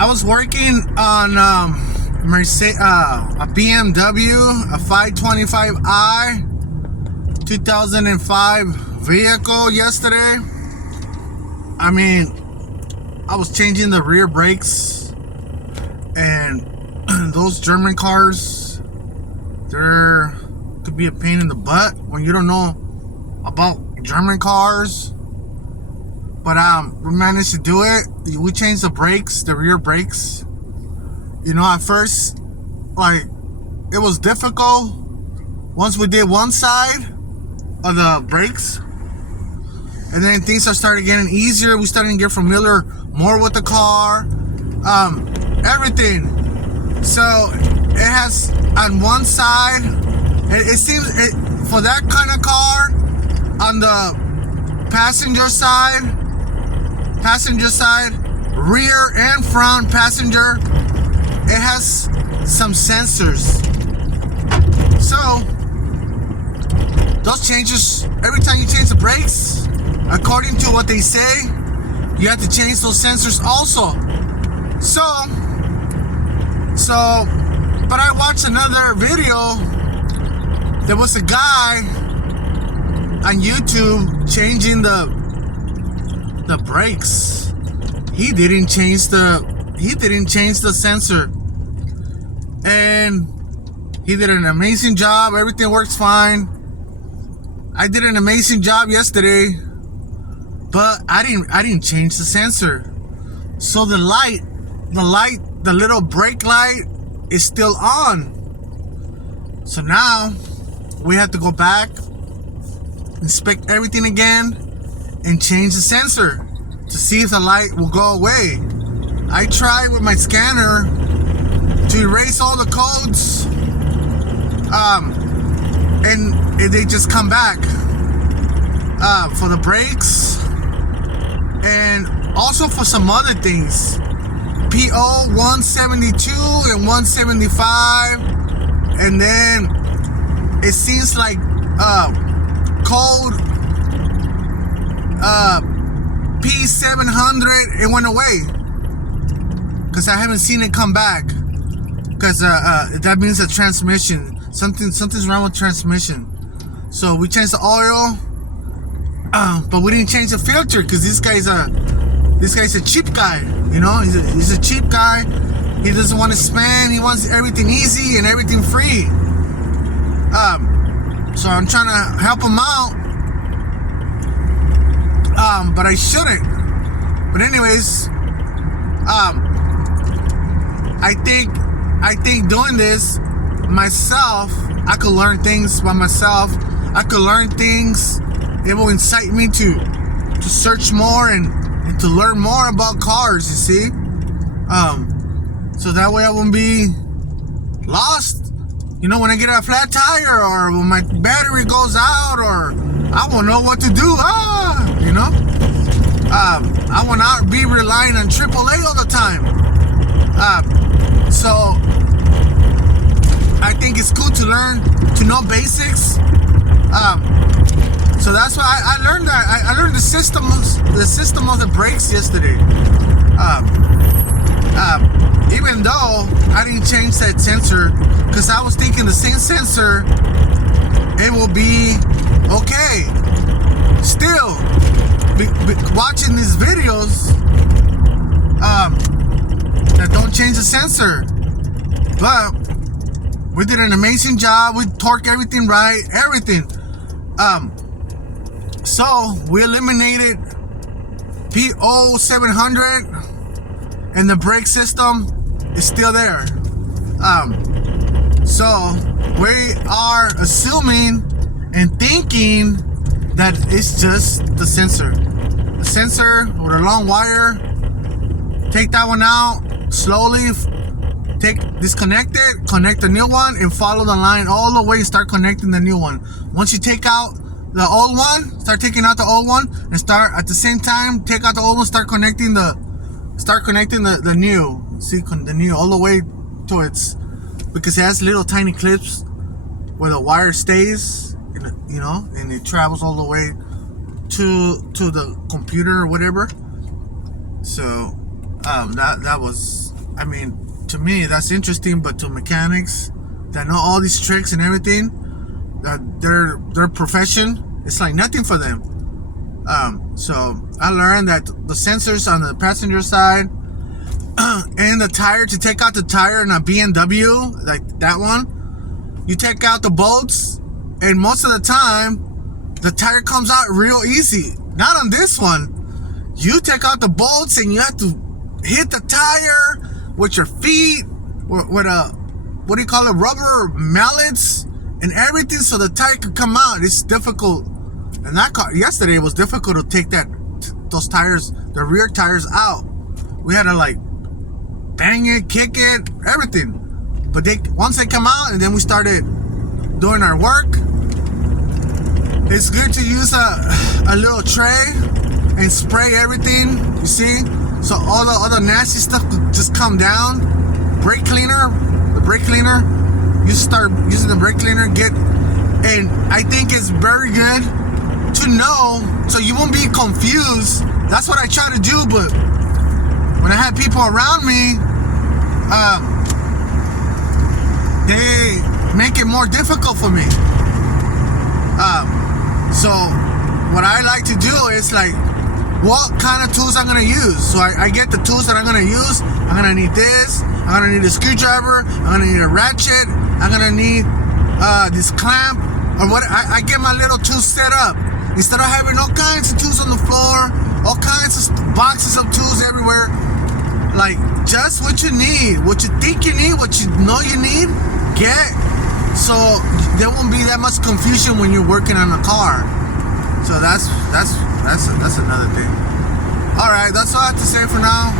I was working on a BMW, a 525i 2005 vehicle yesterday. I mean, I was changing the rear brakes, and those German cars, they're could be a pain in the butt when you don't know about German cars. But we managed to do it. We changed the brakes, the rear brakes. You know, at first, like, it was difficult. Once we did one side of the brakes, and then things started getting easier. We started to get familiar more with the car, everything. So it has on one side, it seems for that kind of car, on the passenger side, rear and front passenger, it has some sensors. So those changes, every time you change the brakes, according to what they say, you have to change those sensors also. But I watched another video. There was a guy on YouTube changing the brakes. He didn't change the sensor, and he did an amazing job. Everything works fine. I did an amazing job yesterday, but I didn't change the sensor. So the little brake light is still on. So now we have to go back, inspect everything again, and change the sensor to see if the light will go away. I tried with my scanner to erase all the codes, and they just come back for the brakes, and also for some other things. PO 172 and 175, and then it seems like code P700, it went away, because I haven't seen it come back, because that means the transmission, something's wrong with transmission. So we changed the oil, but we didn't change the filter, because this guy's a cheap guy. You know, he's a cheap guy. He doesn't want to spend. He wants everything easy and everything free. So I'm trying to help him out, but I shouldn't. But anyways, I think doing this myself, I could learn things by myself. I could learn things. It will incite me to search more and to learn more about cars, you see. So that way I won't be lost. You know, when I get a flat tire, or when my battery goes out, or I won't know what to do. You know, I will not be relying on AAA all the time. So I think it's cool to learn, to know basics. So that's why I learned that. I learned the system of the brakes yesterday. Even though I didn't change that sensor, because I was thinking the same sensor, it will be okay. Still, watching these videos that don't change the sensor, but we did an amazing job. We torqued everything right, everything. So we eliminated PO 700, and the brake system is still there. So we are assuming and thinking that it's just the sensor. The sensor with a long wire. Take that one out slowly. Disconnect it, connect the new one, and follow the line all the way and start connecting the new one. Once you take out the old one, start taking out the old one, and start at the same time, take out the old one, start connecting the new. See, the new all the way to its, because it has little tiny clips where the wire stays, you know, and it travels all the way to the computer or whatever. So that was I mean, to me that's interesting, but to mechanics that know all these tricks and everything, their profession, it's like nothing for them. So I learned that the sensors on the passenger side and the tire, to take out the tire in a BMW, like that one, you take out the bolts, and most of the time the tire comes out real easy. Not on this one. You take out the bolts and you have to hit the tire with your feet, with a, what do you call it, rubber mallets and everything, so the tire could come out. It's difficult. And that car yesterday, it was difficult to take those tires, the rear tires out. We had to like bang it, kick it, everything. But once they come out, and then we started doing our work. It's good to use a little tray and spray everything, you see, so all the other nasty stuff could just come down. Brake cleaner, the brake cleaner, you start using the brake cleaner, and I think it's very good to know, so you won't be confused. That's what I try to do, but when I have people around me, they make it more difficult for me. So what I like to do is like, what kind of tools I'm gonna use. So I get the tools that I'm gonna use. I'm gonna need this. I'm gonna need a screwdriver. I'm gonna need a ratchet. I'm gonna need this clamp, or what. I get my little tools set up instead of having all kinds of tools on the floor, all kinds of boxes of tools everywhere. Like, just what you need, what you think you need, what you know you need, get. So there won't be that much confusion when you're working on a car. So that's another thing. All right, that's all I have to say for now.